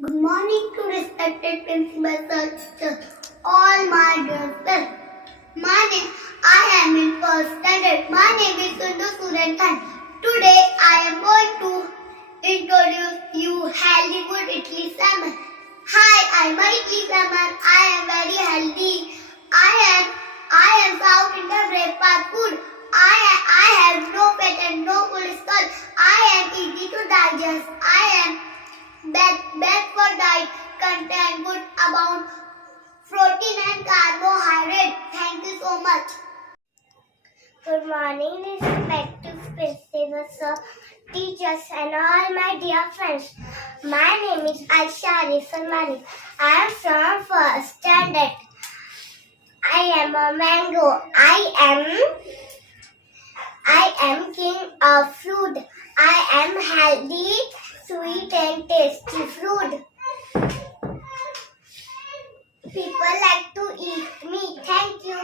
Good morning to respected principal teachers, all my dear friends. I am in first standard. My name is Sundu Suren Khan. Today I am going to introduce you Hollywood Idli Sambar. Hi, I am Idli Sambar. I am very healthy. I am South Indian breakfast food. I have no fat and no cholesterol. I am easy to digest. I am best for diet, contain good amount protein and carbohydrate. Thank you so much. Good morning, respected principal sir, teachers and all my dear friends. My name is Aisha Salmani. I am from first standard. I am a mango. I am king of fruit. I am healthy, sweet and tasty fruit. People like to eat me. Thank you.